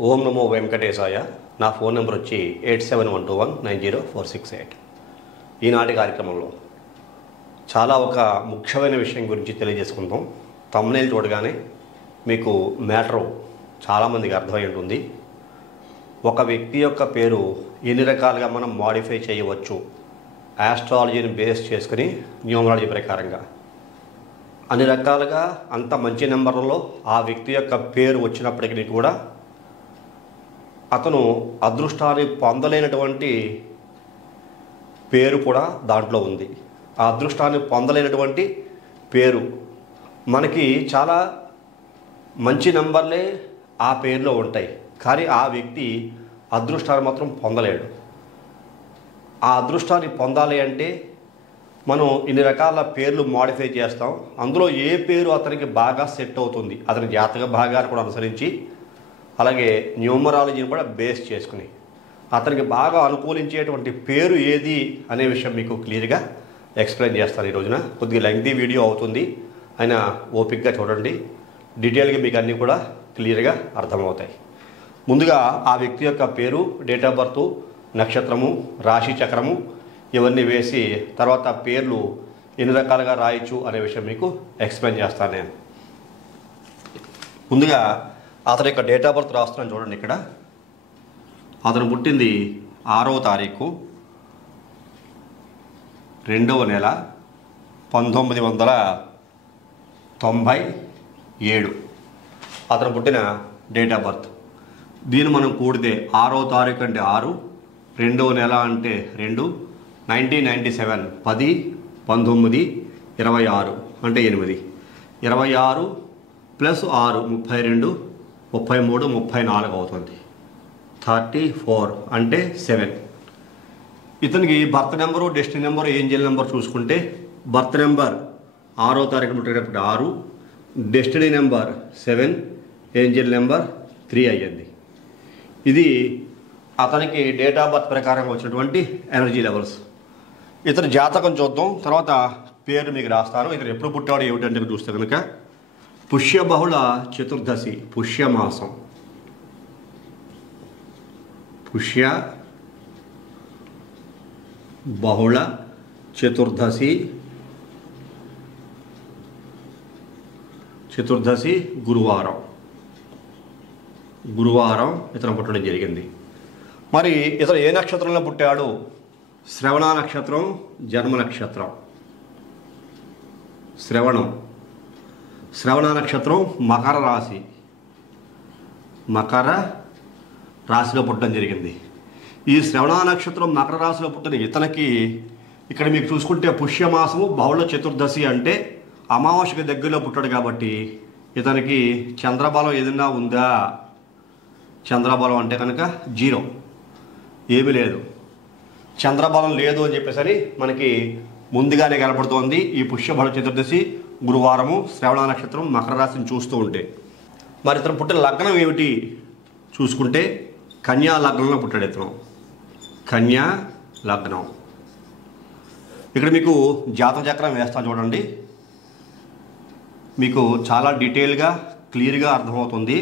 ఓం నమో వెంకటేశాయ. నా phone number వచ్చి 8712190468. ఈనాటి కార్యక్రమంలో ఒక ముఖ్యమైన విషయం గురించి తెలియజేసుకుందాం. థంబ్నెయిల్ చూడగానే మీకు మ్యాటర్ చాలామందికి అర్థమై ఉంటుంది. ఒక వ్యక్తి యొక్క పేరు ఎన్ని రకాలుగా మనం మాడిఫై చేయవచ్చు ఆస్ట్రాలజీని బేస్ చేసుకుని న్యూమరాలజీ ప్రకారంగా అన్ని రకాలుగా అంత మంచి నెంబర్లలో ఆ వ్యక్తి యొక్క పేరు వచ్చినప్పటికీ కూడా అతను అదృష్టాన్ని పొందలేనటువంటి పేరు కూడా దాంట్లో ఉంది. ఆ అదృష్టాన్ని పొందలేనటువంటి పేరు మనకి చాలా మంచి నెంబర్లే ఆ పేరులో ఉంటాయి, కానీ ఆ వ్యక్తి అదృష్టాన్ని మాత్రం పొందలేడు. ఆ అదృష్టాన్ని పొందాలి అంటే మనం ఇన్ని రకాల పేర్లు మాడిఫై చేస్తాం. అందులో ఏ పేరు అతనికి బాగా సెట్ అవుతుంది అతని జాతక భాగాన్ని కూడా అనుసరించి, అలాగే న్యూమరాలజీని కూడా బేస్ చేసుకుని అతనికి బాగా అనుకూలించేటువంటి పేరు ఏది అనే విషయం మీకు క్లియర్గా ఎక్స్ప్లెయిన్ చేస్తాను. ఈ రోజున కొద్దిగా లెంగ్తీ వీడియో అవుతుంది, అయినా ఓపిక్గా చూడండి. డీటెయిల్గా మీకు అన్నీ కూడా క్లియర్గా అర్థమవుతాయి. ముందుగా ఆ వ్యక్తి యొక్క పేరు, డేట్ ఆఫ్ బర్త్, నక్షత్రము, రాశి చక్రము ఇవన్నీ వేసి తర్వాత పేర్లు ఎన్ని రకాలుగా రాయొచ్చు అనే విషయం మీకు ఎక్స్ప్లెయిన్ చేస్తాను నేను. ముందుగా అతని యొక్క డేట్ ఆఫ్ బర్త్ రాస్తున్నాను చూడండి. ఇక్కడ అతను పుట్టింది 6వ తారీఖు 2వ నెల 1997 అతను పుట్టిన డేట్ ఆఫ్ బర్త్. దీన్ని మనం కూడితే 6వ తారీఖు అంటే 6, 2వ నెల అంటే 2, 1997 10, 19, 26 అంటే 8, 26 ప్లస్ 6 32, 33, 34 అవుతుంది. 34 అంటే 7. ఇతనికి birth number, destiny number, Angel number చూసుకుంటే బర్త్ నెంబర్ 6వ తారీఖు పుట్టేటప్పుడు 6, డెస్టినీ నెంబర్ 7, ఏంజల్ నెంబర్ 3 అయ్యింది. ఇది అతనికి డేట్ ఆఫ్ బర్త్ ప్రకారంగా వచ్చినటువంటి ఎనర్జీ లెవెల్స్. ఇతని జాతకం చూద్దాం, తర్వాత పేరు మీకు రాస్తాను. ఇతను ఎప్పుడు పుట్టాడు ఏమిటంటే చూస్తే కనుక పుష్య బహుళ చతుర్దశి, పుష్యమాసం, పుష్య బహుళ చతుర్దశి గురువారం ఇతను పుట్టడం జరిగింది. మరి ఇతను ఏ నక్షత్రంలో పుట్టాడు? శ్రవణ నక్షత్రం, జన్మ నక్షత్రం. శ్రవణ నక్షత్రం మకర రాశిలో పుట్టడం జరిగింది. ఈ శ్రవణ నక్షత్రం మకర రాశిలో పుట్టిన ఇతనికి ఇక్కడ మీకు చూసుకుంటే పుష్యమాసము బహుళ చతుర్దశి అంటే అమావాస్యకి దగ్గరలో పుట్టాడు కాబట్టి ఇతనికి చంద్రబలం ఏదైనా ఉందా? చంద్రబలం అంటే కనుక 0, ఏమీ లేదు. చంద్రబలం లేదు అని చెప్పేసరి మనకి ముందుగానే కనపడుతోంది. ఈ పుష్యబహుళ చతుర్దశి గురువారము, శ్రవణ నక్షత్రం, మకర రాశిని చూస్తూ ఉంటే. మరి ఇతను పుట్టిన లగ్నం ఏమిటి చూసుకుంటే కన్యా లగ్నంలో పుట్టాడు ఇతను. కన్యా లగ్నం. ఇక్కడ మీకు జాతక చక్రం వేస్తాను చూడండి, మీకు చాలా డీటెయిల్గా క్లియర్గా అర్థమవుతుంది.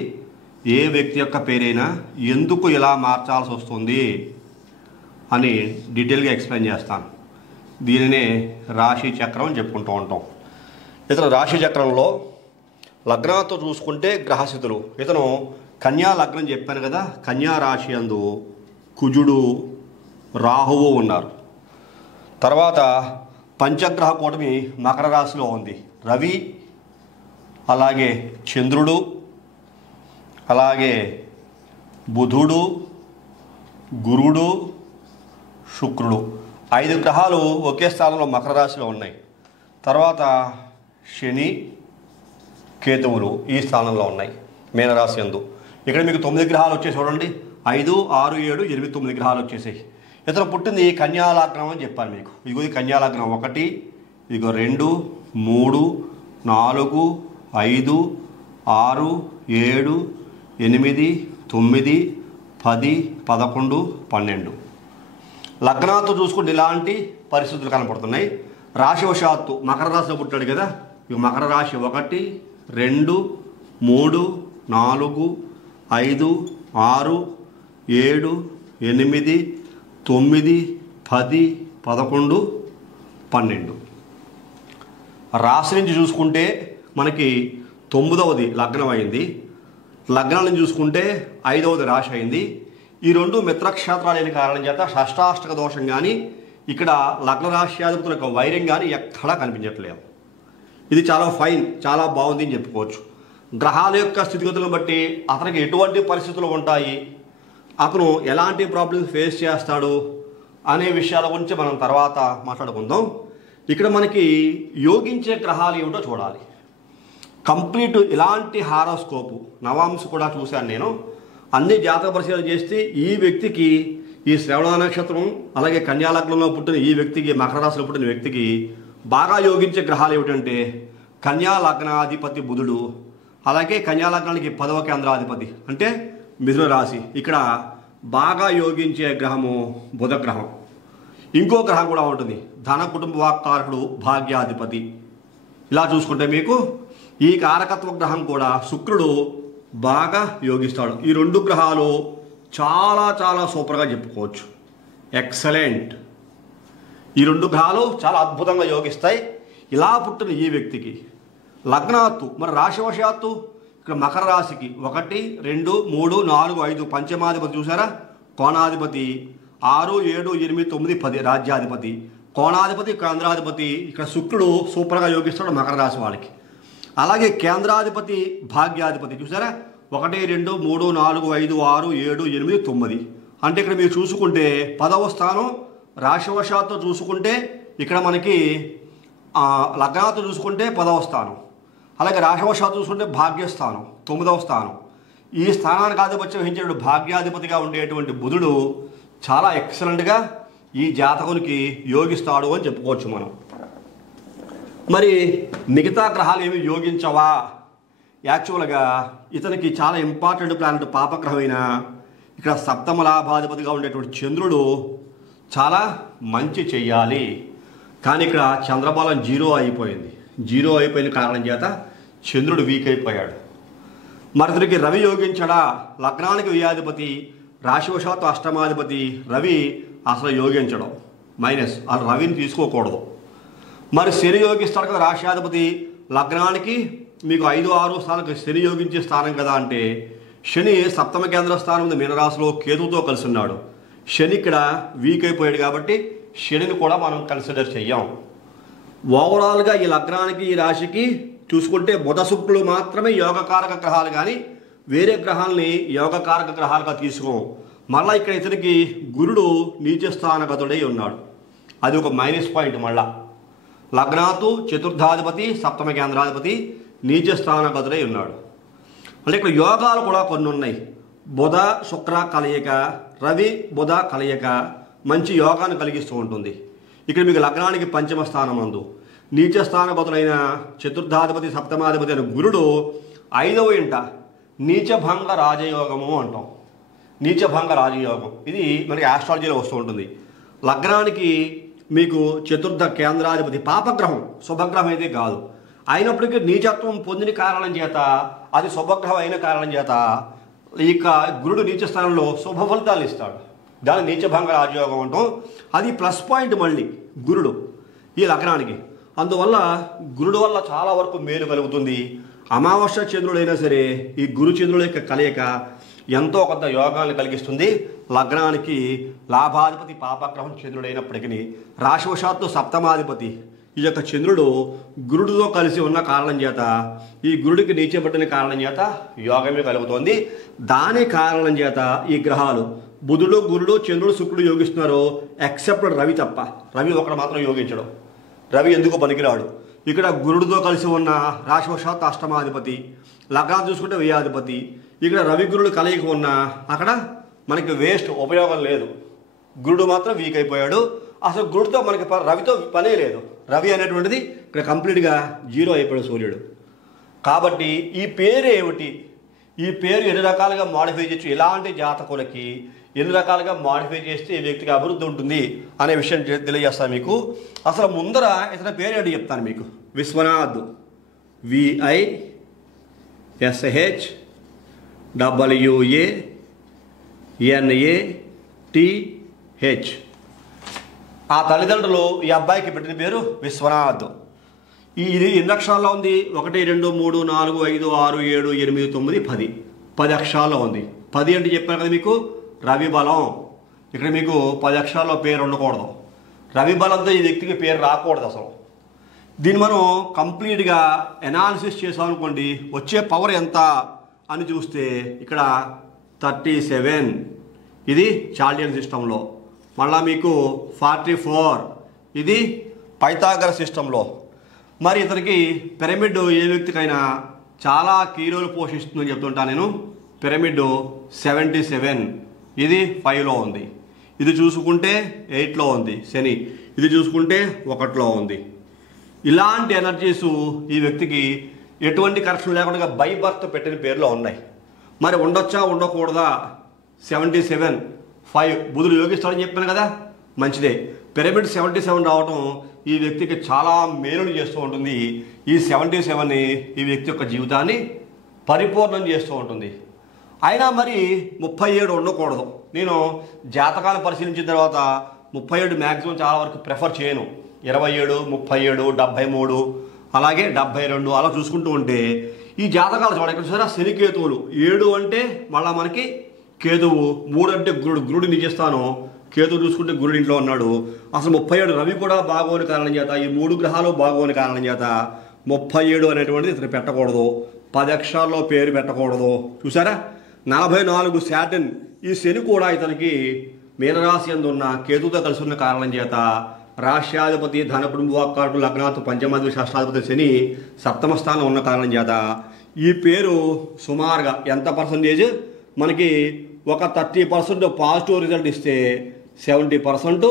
ఏ వ్యక్తి యొక్క పేరైనా ఎందుకు ఇలా మార్చాల్సి వస్తుంది అని డీటెయిల్గా ఎక్స్ప్లెయిన్ చేస్తాను. దీనినే రాశి చక్రం అని చెప్పుకుంటూ ఉంటాం. ఇతను రాశి చక్రంలో లగ్నంతో చూసుకుంటే గ్రహస్థితులు, ఇతను కన్యా లగ్నం చెప్పాను కదా, కన్యా రాశి యందు కుజుడు, రాహువు ఉన్నారు. తర్వాత పంచగ్రహ కూటమి మకర రాశిలో ఉంది. రవి, అలాగే చంద్రుడు, అలాగే బుధుడు, గురుడు, శుక్రుడు, 5 గ్రహాలు ఒకే స్థానంలో మకర రాశిలో ఉన్నాయి. తర్వాత శని, కేతువులు ఈ స్థానంలో ఉన్నాయి మీనరాశి యందు. ఇక్కడ మీకు 9 గ్రహాలు వచ్చేసి చూడండి, 5, 6, 7, 8, 9 గ్రహాలు వచ్చేసాయి. ఇతను పుట్టింది కన్యా లగ్నం అని చెప్పాను మీకు. ఇదిగో ఇది కన్యా లగ్నం 1, ఇదిగో 2, 3, 4, 5, 6, 7, 8, 9, 10, 11, 12 లగ్నాలతో చూసుకుంటే ఇలాంటి పరిస్థితులు కనపడుతున్నాయి. రాశివశాత్తు మకర రాశిలో పుట్టాడు కదా, ఇక మకర రాశి 1, 2, 3, 4, 5, 6, 7, 8, 9, 10, 11, 12. రాశి నుంచి చూసుకుంటే మనకి 9వది లగ్నం అయింది. లగ్నం నుంచి చూసుకుంటే 5వది రాశి అయింది. ఈ రెండు మిత్రక్షేత్రాలైన కారణం చేత షష్టాష్టక దోషం కానీ ఇక్కడ లగ్న రాశ్యాధిపతుల యొక్క వైరం కానీ ఎక్కడా కనిపించట్లేదు. ఇది చాలా ఫైన్, చాలా బాగుంది అని చెప్పుకోవచ్చు. గ్రహాల యొక్క స్థితిగతులను బట్టి అతనికి ఎటువంటి పరిస్థితులు ఉంటాయి, అతను ఎలాంటి ప్రాబ్లమ్స్ ఫేస్ చేస్తాడు అనే విషయాల గురించి మనం తర్వాత మాట్లాడుకుందాం. ఇక్కడ మనకి యోగించే గ్రహాలు ఏమిటో చూడాలి. కంప్లీట్ ఇలాంటి హారోస్కోపు నవాంశ కూడా చూశాను నేను. అన్ని జాతక పరిశీలన చేస్తే ఈ వ్యక్తికి ఈ శ్రవణ నక్షత్రం అలాగే కన్యా లగ్నంలో పుట్టిన ఈ వ్యక్తికి, మకర రాశిలో పుట్టిన వ్యక్తికి బాగా యోగించే గ్రహాలు ఏమిటంటే కన్యా లగ్నాధిపతి బుధుడు, అలాగే కన్యా లగ్నానికి 10వ కేంద్రాధిపతి అంటే మిథున రాశి. ఇక్కడ బాగా యోగించే గ్రహము బుధ గ్రహం. ఇంకో గ్రహం కూడా ఉంటుంది, ధన కుటుంబ వాక్కారకుడు భాగ్యాధిపతి. ఇలా చూసుకుంటే మీకు ఈ కారకత్వ గ్రహం కూడా శుక్రుడు బాగా యోగిస్తాడు. ఈ రెండు గ్రహాలు చాలా చాలా సూపర్గా చెప్పుకోవచ్చు. ఎక్సలెంట్. ఈ రెండు గ్రహాలు చాలా అద్భుతంగా యోగిస్తాయి. ఇలా పుట్టిన ఈ వ్యక్తికి లగ్నాత్తు మరి రాశివశాత్తు ఇక్కడ మకర రాశికి 1, 2, 3, 4, 5 పంచమాధిపతి చూసారా, కోణాధిపతి 6, 7, 8, 9, 10 రాజ్యాధిపతి, కోణాధిపతి కేంద్రాధిపతి. ఇక్కడ శుక్రుడు సూపర్గా యోగిస్తాడు మకర రాశి వాళ్ళకి. అలాగే కేంద్రాధిపతి భాగ్యాధిపతి చూసారా, 1, 2, 3, 4, 5, 6, 7, 8, 9. అంటే ఇక్కడ మీరు చూసుకుంటే 10వ స్థానం రాశివశాత్తు చూసుకుంటే ఇక్కడ మనకి లగ్నాత్తు చూసుకుంటే 10వ స్థానం, అలాగే రాశివశాత్తు చూసుకుంటే భాగ్యస్థానం 9వ స్థానం. ఈ స్థానానికి ఆధిపత్యం వహించిన భాగ్యాధిపతిగా ఉండేటువంటి బుధుడు చాలా ఎక్సలెంట్గా ఈ జాతకునికి యోగిస్తాడు అని చెప్పుకోవచ్చు మనం. మరి మిగతా గ్రహాలు ఏమి యోగించవా? యాక్చువల్గా ఇతనికి చాలా ఇంపార్టెంట్ ప్లానెట్ పాపగ్రహమైన ఇక్కడ 7వ లాభాధిపతిగా ఉండేటువంటి చంద్రుడు చాలా మంచి చెయ్యాలి. కానీ ఇక్కడ చంద్రబలం 0 అయిపోయింది. 0 అయిపోయిన కారణం చేత చంద్రుడు వీక్ అయిపోయాడు. మరి ఇతనికి రవి యోగించడా? లగ్నానికి వ్యయాధిపతి, రాశివశాత్తు అష్టమాధిపతి రవి అసలు యోగించడం మైనస్, అసలు రవిని తీసుకోకూడదు. మరి శని యోగిస్తాడు కదా రాశ్యాధిపతి, లగ్నానికి మీకు 5, 6 స్థానానికి శని యోగించే స్థానం కదా. అంటే శని 7వ కేంద్ర స్థానం ఉంది మీనరాశిలో కేతుతో కలిసి ఉన్నాడు. శని ఇక్కడ వీక్ అయిపోయాడు కాబట్టి శనిని కూడా మనం కన్సిడర్ చెయ్యం. ఓవరాల్గా ఈ లగ్నానికి ఈ రాశికి చూసుకుంటే బుధ శుక్రులు మాత్రమే యోగకారక గ్రహాలు, కానీ వేరే గ్రహాలని యోగకారక గ్రహాలుగా తీసుకోం. మళ్ళీ ఇక్కడ ఇతనికి గురుడు నీచస్థానగతుడై ఉన్నాడు. అది ఒక మైనస్ పాయింట్. మళ్ళా లగ్నాతు చతుర్థాధిపతి 7వ కేంద్రాధిపతి నీచస్థానగతుడై ఉన్నాడు. అంటే ఇక్కడ యోగాలు కూడా కొన్ని ఉన్నాయి. బుధ శుక్ర కలయిక, రవి బుధ కలయిక మంచి యోగాన్ని కలిగిస్తూ ఉంటుంది. ఇక్కడ మీకు లగ్నానికి 5వ స్థానం అందు నీచస్థానగతులైన చతుర్థాధిపతి 7మాధిపతి అయిన గురుడు 5వ ఇంట నీచభంగ రాజయోగము అంటాం. నీచభంగ రాజయోగం ఇది మనకి ఆస్ట్రాలజీలో వస్తూ ఉంటుంది. లగ్నానికి మీకు చతుర్థ కేంద్రాధిపతి పాపగ్రహం, శుభగ్రహం అయితే కాదు. అయినప్పటికీ నీచత్వం పొందిన కారణం చేత, అది శుభగ్రహం అయిన కారణం చేత ఇక గురుడు నీచ స్థానంలో శుభ ఫలితాలు ఇస్తాడు. దాని నీచభంగ రాజయోగం అంటాం. అది ప్లస్ పాయింట్ మళ్ళీ గురుడు ఈ లగ్నానికి. అందువల్ల గురుడు వల్ల చాలా వరకు మేలు కలుగుతుంది. అమావాస్య చంద్రుడైనా సరే ఈ గురు చంద్రుల యొక్క కలయిక ఎంతో కొంత యోగాన్ని కలిగిస్తుంది. లగ్నానికి లాభాధిపతి పాపగ్రహం చంద్రుడైనప్పటికీ రాశివశాత్తు 7మాధిపతి ఈ యొక్క చంద్రుడు గురుడితో కలిసి ఉన్న కారణం చేత, ఈ గురుడికి నీచబట్టిన కారణం చేత యోగమే కలుగుతోంది. దాని కారణం చేత ఈ గ్రహాలు బుధుడు, గురుడు, చంద్రుడు, శుక్రుడు యోగిస్తున్నారు. ఎక్సెప్ట్ రవి తప్ప. రవి ఒకడు మాత్రం యోగించడం. రవి ఎందుకు పనికిరాడు. ఇక్కడ గురుడితో కలిసి ఉన్న రాశివశాత్తు అష్టమాధిపతి, లగ్నాన్ని చూసుకుంటే వ్యయాధిపతి. ఇక్కడ రవి గురుడు కలయిక ఉన్న అక్కడ మనకి వేస్ట్, ఉపయోగం లేదు. గురుడు మాత్రం వీక్ అయిపోయాడు. అసలు గురుడితో మనకి రవితో పనే లేదు. రవి అనేటువంటిది ఇక్కడ కంప్లీట్గా 0 అయిపోయాడు సూర్యుడు. కాబట్టి ఈ పేరు ఏమిటి? ఈ పేరు ఎన్ని రకాలుగా మాడిఫై చేయొచ్చు, ఇలాంటి జాతకులకి ఎన్ని రకాలుగా మాడిఫై చేస్తే ఈ వ్యక్తికి అభివృద్ధి ఉంటుంది అనే విషయం తెలియజేస్తాను మీకు. అసలు ముందర ఇతని పేరు ఏంటి చెప్తాను మీకు. విశ్వనాథ్, VISHWANATH. NATH. ఆ తల్లిదండ్రులు ఈ అబ్బాయికి పెట్టిన పేరు విశ్వనాథ్. ఇది ఎన్ని అక్షరాల్లో ఉంది? 1 2 3 4 5 6 7 8 9 10. 10 అక్షరాల్లో ఉంది. 10 అంటే చెప్పాను కదా మీకు, రవి బలం. ఇక్కడ మీకు 10 అక్షరాల్లో పేరు ఉండకూడదు. రవి బలంతో ఈ వ్యక్తికి పేరు రాకూడదు అసలు. దీన్ని మనం కంప్లీట్గా ఎనాలిసిస్ చేసామనుకోండి, వచ్చే పవర్ ఎంత అని చూస్తే ఇక్కడ 37 ఇది చాల్డియన్ సిస్టంలో, మళ్ళా మీకు 44 ఇది పైథాగరస్ సిస్టంలో. మరి ఇతనికి పిరమిడ్ ఏ వ్యక్తికైనా చాలా కీ రోల్ పోషిస్తుందని చెప్తుంటా నేను. పిరమిడ్ 77 ఇది 5లో ఉంది. ఇది చూసుకుంటే 8లో ఉంది శని. ఇది చూసుకుంటే 1లో ఉంది. ఇలాంటి ఎనర్జీస్ ఈ వ్యక్తికి ఎటువంటి కరెక్షన్ లేకుండా బై బర్త్ పెట్టిన పేర్లో ఉన్నాయి. మరి ఉండొచ్చా ఉండకూడదా? 77 5 బుధుడు యోగిస్తాడని చెప్పాను కదా, మంచిదే. పిరమిడ్ 77 రావటం ఈ వ్యక్తికి చాలా మేలుని చేస్తూ ఉంటుంది. ఈ 77ని ఈ వ్యక్తి యొక్క జీవితాన్ని పరిపూర్ణం చేస్తూ ఉంటుంది. అయినా మరి 37 ఉండకూడదు. నేను జాతకాలు పరిశీలించిన తర్వాత 37 మ్యాక్సిమం చాలా వరకు ప్రిఫర్ చేయను. 27 37 73 అలాగే 72 అలా చూసుకుంటూ ఉంటే ఈ జాతకాలు చూడండి. ఇక్కడ చూసారా శనికేతువులు. 7 అంటే మళ్ళీ మనకి కేతువు, 3 అంటే గురుడు నిజస్థానం. కేతువు చూసుకుంటే గురుడు ఇంట్లో ఉన్నాడు. అసలు 37 రవి కూడా బాగోని కారణం చేత, ఈ 3 గ్రహాలు బాగోని కారణం చేత 37 అనేటువంటిది ఇతను పెట్టకూడదు. 10 అక్షరాల్లో పేరు పెట్టకూడదు. చూసారా 44 శాటర్న్. ఈ శని కూడా ఇతనికి మీనరాశి యందు ఉన్న కేతువుతో కలిసి ఉన్న కారణం చేత రాష్ట్రాధిపతి ధన కుటుంబకారుడు లగ్నాత్ పంచమాధిపతి షష్టాధిపతి శని సప్తమ స్థానం ఉన్న కారణం చేత ఈ పేరు సుమారుగా ఎంత పర్సంటేజ్ మనకి ఒక 30% పాజిటివ్ రిజల్ట్ ఇస్తే 70%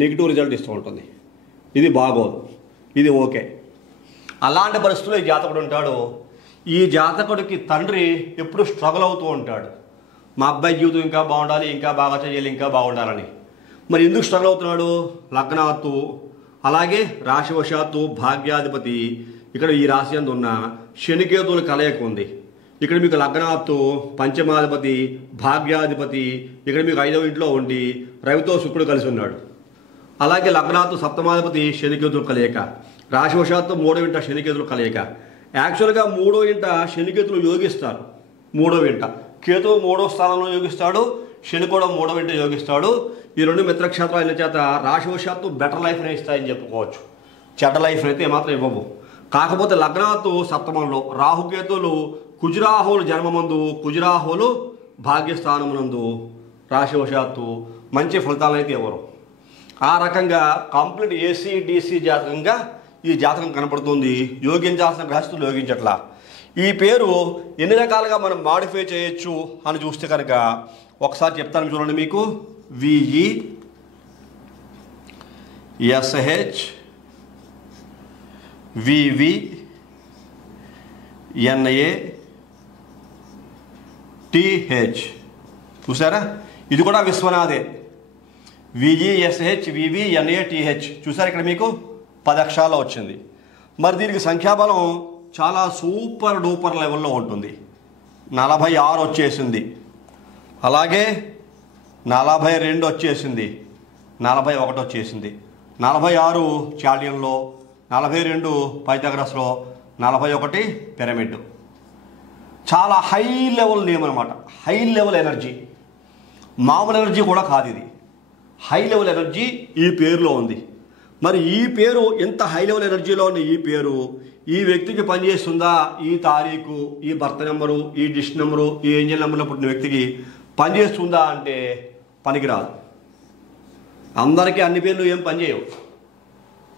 నెగిటివ్ రిజల్ట్ ఇస్తూ ఉంటుంది. ఇది బాగోదు, ఇది ఓకే. అలాంటి పరిస్థితుల్లో ఈ జాతకుడు ఉంటాడు. ఈ జాతకుడికి తండ్రి ఎప్పుడు స్ట్రగుల్ అవుతూ ఉంటాడు. మా అబ్బాయి జీవితం ఇంకా బాగుండాలి, ఇంకా బాగా చేయాలి, ఇంకా బాగుండాలని. మరి ఎందుకు స్ట్రగుల్ అవుతున్నాడు? లగ్నాత్తు అలాగే రాశివశాత్తు భాగ్యాధిపతి ఇక్కడ ఈ రాశి యందు ఉన్న శనికేతువుల కలయిక ఉంది. ఇక్కడ మీకు లగ్నాత్తు పంచమాధిపతి భాగ్యాధిపతి ఇక్కడ మీకు 5వ ఇంట్లో ఉండి రవితో శుక్రుడు కలిసి ఉన్నాడు. అలాగే లగ్నాత్తు సప్తమాధిపతి శనికేతువుల కలయిక, రాశివశాత్తు 3వ ఇంట శనికేతువుల కలయిక. యాక్చువల్గా 3వ ఇంట శనికేతువులు యోగిస్తారు. 3వ ఇంట కేతువు 3వ స్థానంలో యోగిస్తాడు, శని కూడా 3వ ఇంట యోగిస్తాడు. ఈ 2 మిత్రక్షేత్రాల చేత రాశివశాత్తు బెటర్ లైఫ్ని ఇస్తాయని చెప్పుకోవచ్చు. చెడ్డ లైఫ్ అయితే ఏమాత్రం ఇవ్వవు. కాకపోతే లగ్నాత్తు సప్తమంలో రాహుకేతువులు కుజరాహువులు జన్మమందు, కుజరాహువులు భాగ్యస్థానమునందు రాశివశాత్తు మంచి ఫలితాలను అయితే ఇవ్వరు. ఆ రకంగా కంప్లీట్ ACDC జాతకంగా ఈ జాతకం కనపడుతుంది. యోగించాల్సిన గ్రహస్థులు యోగించట్లా. ఈ పేరు ఎన్ని రకాలుగా మనం మాడిఫై చేయొచ్చు అని చూస్తే కనుక ఒకసారి చెప్తాను చూడండి మీకు. VESH VVNATH చూసారా, ఇది కూడా విశ్వనాథే. VESH VVNATH చూసారా, ఇక్కడ మీకు 10 అక్షరాల్లో వచ్చింది. మరి దీనికి సంఖ్యాబలం చాలా సూపర్ డూపర్ లెవెల్లో ఉంటుంది. 46 వచ్చేసింది, అలాగే 42 వచ్చేసింది, 41 వచ్చేసింది, 46 చాల్డియన్లో, 42 పైథాగరస్లో, 41 పిరమిడ్. చాలా హై లెవెల్ నేమ్ అనమాట. హై లెవెల్ ఎనర్జీ, మామూలు ఎనర్జీ కూడా కాదు ఇది. హై లెవెల్ ఎనర్జీ ఈ పేరులో ఉంది. మరి ఈ పేరు ఎంత హై లెవెల్ ఎనర్జీలో ఉన్న ఈ పేరు ఈ వ్యక్తికి పనిచేస్తుందా? ఈ తారీఖు, ఈ బర్త్ నెంబరు, ఈ డిష్ నెంబరు, ఈ ఏంజల్ నెంబర్లో పుట్టిన వ్యక్తికి పనిచేస్తుందా అంటే పనికిరాదు. అందరికీ అన్ని పేర్లు ఏం పనిచేయవు.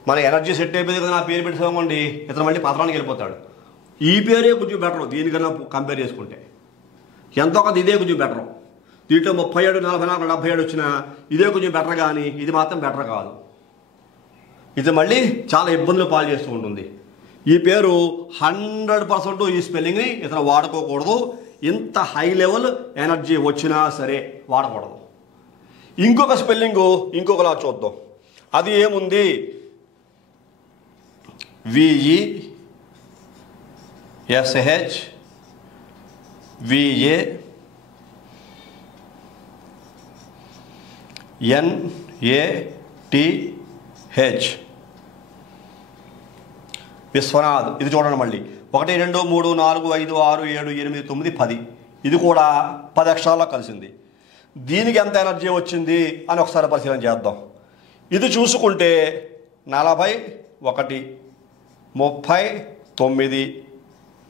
మన ఎనర్జీ సెట్ అయిపోయింది కదా, నా పేరు పెట్టుకోమండి, ఇతను మళ్ళీ పత్రానికి వెళ్ళిపోతాడు. ఈ పేరే కొంచెం బెటరు దీనికన్నా కంపేర్ చేసుకుంటే. ఎంతో కొంత ఇదే కొంచెం బెటరు. దీంట్లో 37 44 77 వచ్చినా ఇదే కొంచెం బెటర్, కానీ ఇది మాత్రం బెటర్ కాదు. ఇది మళ్ళీ చాలా ఇబ్బందులు పాలు చేస్తూ ఉంటుంది. ఈ పేరు 100% ఈ స్పెల్లింగ్ని ఇతను వాడుకోకూడదు. ఇంత హై లెవెల్ ఎనర్జీ వచ్చినా సరే వాడకూడదు. ఇంకొక స్పెల్లింగు ఇంకొకలా చూద్దాం. అది ఏముంది? VESH NATH Vishwanath. ఇది చూడండి మళ్ళీ 1 2 3 4 5 6 7 8 9 10. ఇది కూడా 10 అక్షరాల్లో కలిసింది. దీనికి ఎంత ఎనర్జీ వచ్చింది అని ఒకసారి పరిశీలన చేద్దాం. ఇది చూసుకుంటే 41 39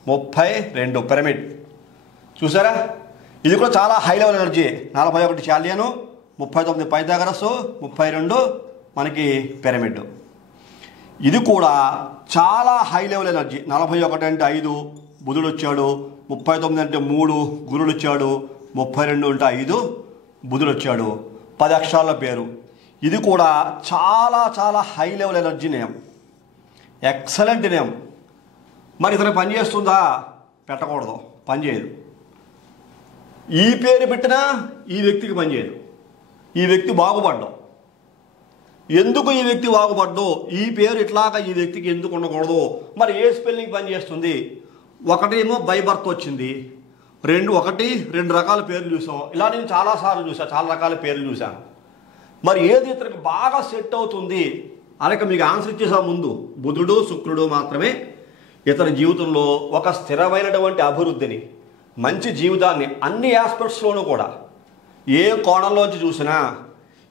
32 పిరమిడ్. చూసారా, ఇది కూడా చాలా హై లెవెల్ ఎనర్జీ. 41 చాలియను, 39 పైథాగరస్, 32 మనకి పిరమిడ్. ఇది కూడా చాలా హై లెవెల్ ఎనర్జీ. 41 అంటే 5 బుధుడు వచ్చాడు, 39 అంటే 3 గురుడు వచ్చాడు, 32 అంటే 5 బుధుడు వచ్చాడు. 10 అక్షరాల పేరు. ఇది కూడా చాలా చాలా high level energy name, excellent name. మరి ఇతను పని చేస్తుందా? పెట్టకూడదు, పని చేయదు. ఈ పేరు పెట్టినా ఈ వ్యక్తికి పని చేయదు. ఈ వ్యక్తి బాగుపడ్డాం. ఎందుకు ఈ వ్యక్తి బాగుపడ్డో, ఈ పేరు ఇట్లాగా ఈ వ్యక్తికి ఎందుకు ఉండకూడదు? మరి ఏ స్పెల్లింగ్ పని చేస్తుంది? ఒకటేమో బై బర్త్ వచ్చింది, 2 రకాల పేర్లు చూసాం. ఇలా నేను చాలాసార్లు చూసాను, చాలా రకాల పేర్లు చూశాను. మరి ఏది ఇతనికి బాగా సెట్ అవుతుంది అనక మీకు ఆన్సర్ ఇచ్చేసా ముందు. బుధుడు శుక్రుడు మాత్రమే ఇతని జీవితంలో ఒక స్థిరమైనటువంటి అభివృద్ధిని, మంచి జీవితాన్ని అన్ని ఆస్పెక్ట్స్లోనూ కూడా ఏ కోణంలోంచి చూసినా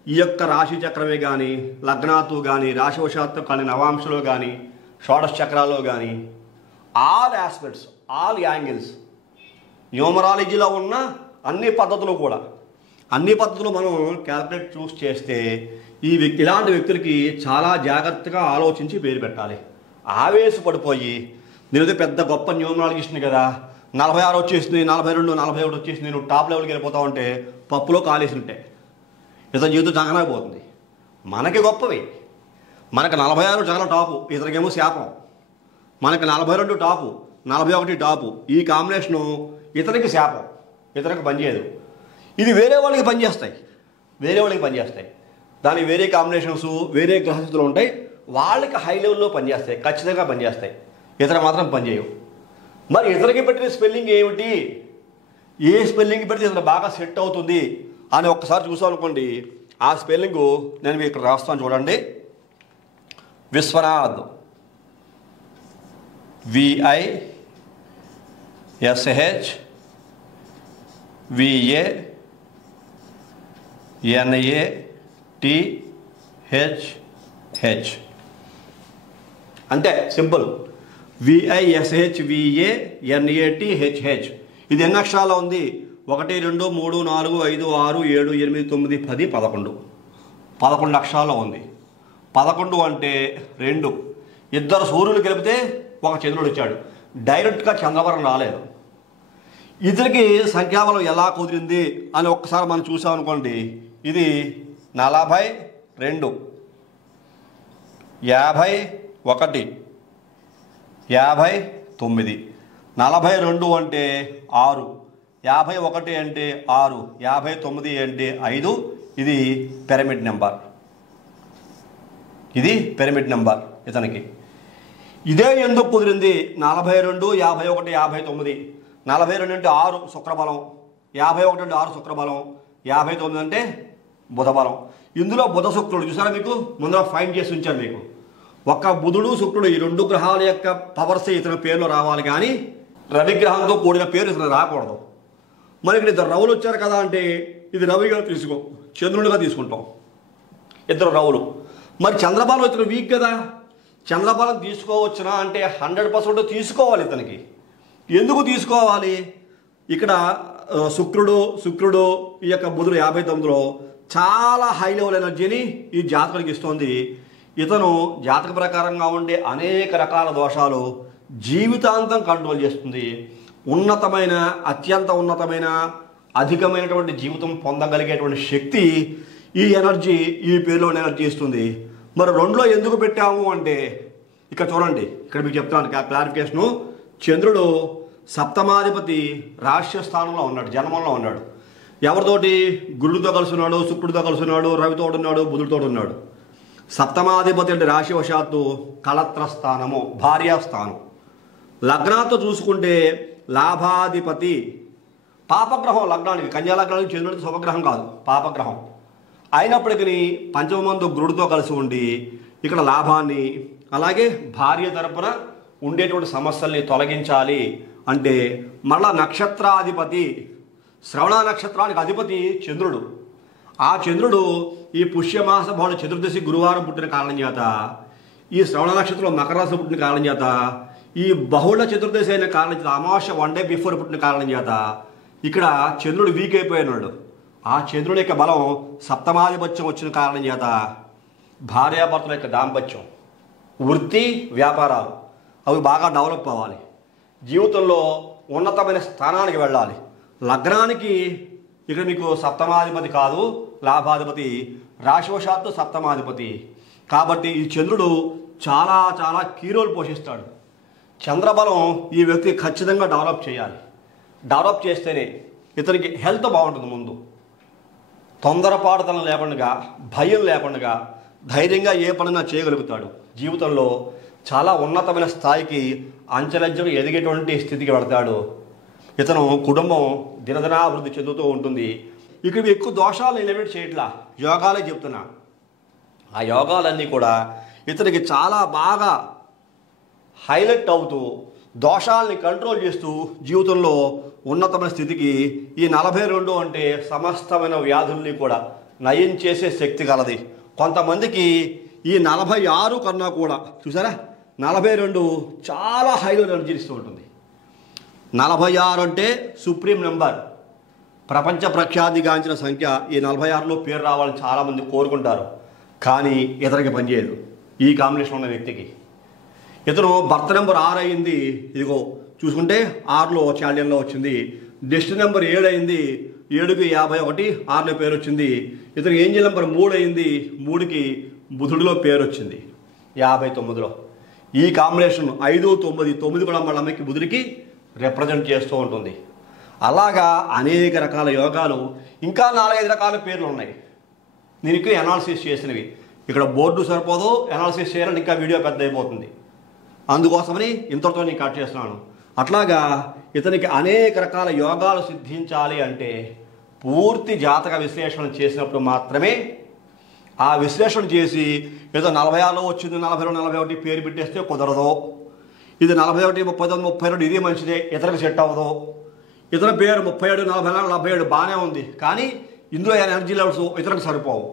ఈ యొక్క రాశి చక్రమే కానీ, లగ్నాతు కానీ, రాశివశాత్తు కానీ, నవాంశలో కానీ, షోడశ చక్రాల్లో కానీ, ఆల్ ఆస్పెక్ట్స్, ఆల్ యాంగిల్స్, న్యూమరాలజీలో ఉన్న అన్ని పద్ధతులు కూడా, అన్ని పద్ధతులు మనం క్యాల్కులేట్ చూస్ చేస్తే ఈ వ్యక్తి, ఇలాంటి వ్యక్తులకి చాలా జాగ్రత్తగా ఆలోచించి పేరు పెట్టాలి. ఆవేశపడిపోయి నేనైతే పెద్ద గొప్ప న్యూమరాలజిస్ట్ని కదా, 46 వచ్చేసింది, 42 41 వచ్చేసింది, నేను టాప్ లెవెల్కి వెళ్ళిపోతా ఉంటే పప్పులో కాలేసి ఉంటాయి. ఇతని జీవితం చంగనైపోతుంది. మనకి గొప్పవి, మనకు 46 చాలా టాపు, ఇతనికేమో శాపం. మనకు 42 టాపు, 41 టాపు. ఈ కాంబినేషను ఇతనికి శాపం, ఇతనికి పనిచేయదు. ఇది వేరే వాళ్ళకి పనిచేస్తాయి, వేరే వాళ్ళకి పనిచేస్తాయి. దానికి వేరే కాంబినేషన్స్, వేరే గ్రహస్థితులు ఉంటాయి, వాళ్ళకి హై లెవెల్లో పనిచేస్తాయి, ఖచ్చితంగా పనిచేస్తాయి. ఇతర మాత్రం పనిచేయవు. మరి ఇతనికి పెట్టిన స్పెల్లింగ్ ఏమిటి? ఏ స్పెల్లింగ్ పెడితే ఇతను బాగా సెట్ అవుతుంది అని ఒక్కసారి చూసాం అనుకోండి. ఆ స్పెల్లింగు నేను మీకు ఇక్కడ రాస్తాను చూడండి. Vishwanath, VISH VANATH. అంతే, సింపుల్. VISHVANATH. ఇది ఎన్ని అక్షరాలు ఉంది? 1 2 3 4 5 6 7 8 9 10 11. 11 అక్షరాల్లో ఉంది. 11 అంటే 2. 2 సూర్యులు కలిపితే ఒక చంద్రుడు వచ్చాడు. డైరెక్ట్గా చంద్రవరం రాలేదు. ఇతనికి సంఖ్యాబలం ఎలా కుదిరింది అని ఒక్కసారి మనం చూసామనుకోండి. ఇది 42, 51, 59. 42 అంటే 6, 51 అంటే 6, 59 అంటే 5. ఇది పిరమిడ్ నెంబర్, ఇది పిరమిడ్ నెంబర్ ఇతనికి. ఇదే ఎందుకు కుదిరింది? 42, 51, 59. 42 అంటే 6 శుక్రబలం, 51 అంటే 6 శుక్రబలం, 59 అంటే బుధబలం. ఇందులో బుధ శుక్రుడు చూసారా, మీకు ముందర ఫైండ్ చేసి ఉంచాను మీకు. ఒక్క బుధుడు శుక్రుడు ఈ 2 గ్రహాల యొక్క పవర్స్ ఇతని పేరులో రావాలి, కానీ రవిగ్రహంతో కూడిన పేరు ఇతను రాకూడదు. మరి ఇక్కడ 2 రవులు వచ్చారు కదా అంటే ఇది రవిగా తీసుకో, చంద్రుడిగా తీసుకుంటాం. 2 రవులు. మరి చంద్రబలం ఇతను వీక్ కదా, చంద్రబలం తీసుకోవచ్చునా అంటే 100% తీసుకోవాలి ఇతనికి. ఎందుకు తీసుకోవాలి? ఇక్కడ శుక్రుడు ఈ యొక్క బుధుడు 59లో చాలా హై లెవెల్ ఎనర్జీని ఈ జాతకుడికి ఇస్తుంది. ఇతను జాతక ప్రకారంగా ఉండే అనేక రకాల దోషాలు జీవితాంతం కంట్రోల్ చేస్తుంది. ఉన్నతమైన, అత్యంత ఉన్నతమైన, అధికమైనటువంటి జీవితం పొందగలిగేటువంటి శక్తి ఈ ఎనర్జీ, ఈ పేరులో ఎనర్జీ ఇస్తుంది. మరి 2లో ఎందుకు పెట్టాము అంటే ఇక్కడ చూడండి, ఇక్కడ మీకు చెప్తాను క్లారిఫికేషను. చంద్రుడు సప్తమాధిపతి రాష్ట్ర స్థానంలో ఉన్నాడు, జన్మంలో ఉన్నాడు. ఎవరితోటి? గురుడితో కలిసి ఉన్నాడు, శుక్రుడితో కలిసి ఉన్నాడు, రవితో ఉన్నాడు, బుధుడితో ఉన్నాడు. సప్తమాధిపతి అంటే రాశివశాత్తు కళత్ర స్థానము, భార్యాస్థానం. లగ్నాతో చూసుకుంటే లాభాధిపతి, పాపగ్రహం లగ్నానికి, కన్యా లగ్నానికి చంద్రుడికి శుభగ్రహం కాదు, పాపగ్రహం. అయినప్పటికీ పంచమందు గురుడితో కలిసి ఉండి ఇక్కడ లాభాన్ని అలాగే భార్య తరపున ఉండేటువంటి సమస్యల్ని తొలగించాలి అంటే మళ్ళా నక్షత్రాధిపతి శ్రవణ నక్షత్రానికి అధిపతి చంద్రుడు. ఆ చంద్రుడు ఈ పుష్యమాస బహుళ చతుర్దశి గురువారం పుట్టిన కారణం చేత, ఈ శ్రవణ నక్షత్రంలో మకర రాశిలో పుట్టిన కారణం చేత, ఈ బహుళ చతుర్దశి అయిన కారణం చేత, అమావాస్య 1 డే బిఫోర్ పుట్టిన కారణం చేత ఇక్కడ చంద్రుడు వీక్ అయిపోయినాడు. ఆ చంద్రుడి యొక్క బలం సప్తమాధిపత్యం వచ్చిన కారణం చేత భార్యాభర్తల యొక్క దాంపత్యం, వృత్తి, వ్యాపారాలు అవి బాగా డెవలప్ అవ్వాలి, జీవితంలో ఉన్నతమైన స్థానానికి వెళ్ళాలి. లగ్నానికి ఇక్కడ మీకు సప్తమాధిపతి కాదు, లాభాధిపతి, రాశివశాత్తు సప్తమాధిపతి. కాబట్టి ఈ చంద్రుడు చాలా చాలా కీ రోల్ పోషిస్తాడు. చంద్రబలం ఈ వ్యక్తి ఖచ్చితంగా డెవలప్ చేయాలి. డెవలప్ చేస్తేనే ఇతనికి హెల్త్ బాగుంటుంది. ముందు తొందరపాటుతనం లేకుండా, భయం లేకుండా ధైర్యంగా ఏ పనైనా చేయగలుగుతాడు. జీవితంలో చాలా ఉన్నతమైన స్థాయికి అంచెలంచెలు ఎదిగేటువంటి స్థితికి వెళతాడు. ఇతను కుటుంబం దినదినాభివృద్ధి చెందుతూ ఉంటుంది. ఇక్కడ ఎక్కువ దోషాలు ఎలివేట్ చేయట్లా, యోగాలే చెప్తున్నా. ఆ యోగాలన్నీ కూడా ఇతనికి చాలా బాగా హైలైట్ అవుతూ దోషాలని కంట్రోల్ చేస్తూ జీవితంలో ఉన్నతమైన స్థితికి ఈ 42 అంటే సమస్తమైన వ్యాధుల్ని కూడా నయం చేసే శక్తి కలది. కొంతమందికి ఈ 46 కన్నా కూడా చూసారా 42 చాలా హైలో ఎనర్జీ ఇస్తూ ఉంటుంది. 46 అంటే సుప్రీం నెంబర్, ప్రపంచ ప్రఖ్యాతిగాంచిన సంఖ్య. ఈ 46లో పేరు రావాలని చాలామంది కోరుకుంటారు, కానీ ఇతనికి పనిచేయదు ఈ కాంబినేషన్ ఉన్న వ్యక్తికి. ఇతను బర్త్ నెంబర్ 6 అయింది, ఇదిగో చూసుకుంటే 6లో చాల్యన్లో వచ్చింది. డెస్టినీ నెంబర్ 7 అయింది, 7కి 51, 6లో పేరు వచ్చింది. ఇతను ఏంజిల్ నెంబర్ 3 అయింది, 3కి బుధుడిలో పేరు వచ్చింది 59లో. ఈ కాంబినేషన్ 5, 9, 9 కూడా మళ్ళీ అమ్మకి బుధుడికి రిప్రజెంట్ చేస్తూ ఉంటుంది. అలాగా అనేక రకాల యోగాలు, ఇంకా 4-5 రకాల పేర్లు ఉన్నాయి. దీనికి అనాలిసిస్ చేసినవి ఇక్కడ బోర్డు సరిపోదు, అనాలిసిస్ చేయాలని ఇంకా వీడియో పెద్ద అయిపోతుంది. అందుకోసమని ఇంతటితో నేను కట్ చేస్తున్నాను. అట్లాగా ఇతనికి అనేక రకాల యోగాలు సిద్ధించాలి అంటే పూర్తి జాతక విశ్లేషణ చేసినప్పుడు మాత్రమే. ఆ విశ్లేషణ చేసి ఏదో 46లో వచ్చింది, 40, 41 పేరు పెట్టేస్తే కుదరదు. ఇది 41, 39, 32 ఇది మంచిదే, ఇతనికి సెట్ అవ్వదు. ఇతర పేరు 37, 44, 47 బాగానే ఉంది, కానీ ఇందులో ఎనర్జీ లెవెల్స్ ఇతనికి సరిపోవు.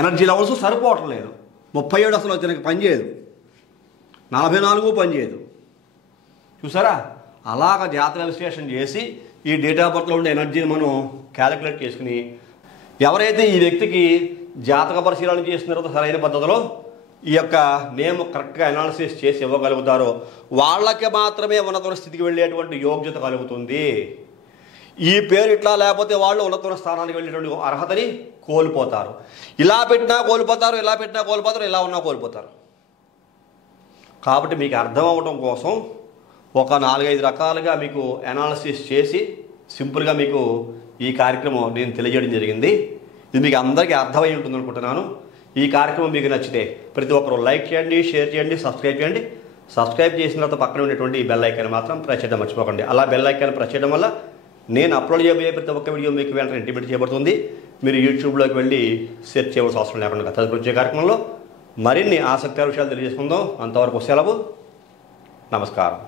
ఎనర్జీ లెవెల్స్ సరిపోవటం లేదు. 37 అసలు ఇతనికి పనిచేయదు, 44 పనిచేయదు. చూసారా? అలాగ జాతక విశ్లేషణ చేసి ఈ డేట్ ఆఫ్ బర్త్లో ఉండే ఎనర్జీని మనం క్యాలిక్యులేట్ చేసుకుని ఎవరైతే ఈ వ్యక్తికి జాతక పరిశీలన చేసిన తర్వాత సరైన పద్ధతిలో ఈ యొక్క నేమ్ కరెక్ట్గా అనాలిసిస్ చేసి ఇవ్వగలుగుతారో వాళ్ళకి మాత్రమే ఉన్నత స్థితికి వెళ్ళేటువంటి యోగ్యత కలుగుతుంది. ఈ పేరు ఇట్లా లేకపోతే వాళ్ళు ఉన్నత స్థానానికి వెళ్ళేటువంటి అర్హతని కోల్పోతారు. ఇలా పెట్టినా కోల్పోతారు, ఇలా పెట్టినా కోల్పోతారు, ఇలా ఉన్నా కోల్పోతారు. కాబట్టి మీకు అర్థం అవ్వడం కోసం ఒక 4-5 రకాలుగా మీకు అనాలిసిస్ చేసి సింపుల్గా మీకు ఈ కార్యక్రమం నేను తెలియజేయడం జరిగింది. ఇది మీకు అందరికీ అర్థమై ఉంటుంది అనుకుంటున్నాను. ఈ కార్యక్రమం మీకు నచ్చితే ప్రతి ఒక్కరు లైక్ చేయండి, షేర్ చేయండి, సబ్స్క్రైబ్ చేయండి. సబ్స్క్రైబ్ చేసిన తర్వాత పక్కన ఉండేటువంటి ఈ బెల్ ఐకాన్ మాత్రం ప్రెస్ చేయడం మర్చిపోకండి. అలా బెల్ ఐకాన్ ప్రెస్ చేయడం వల్ల నేను అప్లోడ్ చేయబోయే ప్రతి ఒక్క వీడియో మీకు వెంటనే ఇంటిమేట్ చేయబడుతుంది. మీరు యూట్యూబ్లోకి వెళ్ళి సెర్చ్ చేయవలసిన అవసరం లేకుండా తదుపరి వచ్చే కార్యక్రమంలో మరిన్ని ఆసక్తికర విషయాలు తెలియజేసుకుందాం. అంతవరకు సెలవు, నమస్కారం.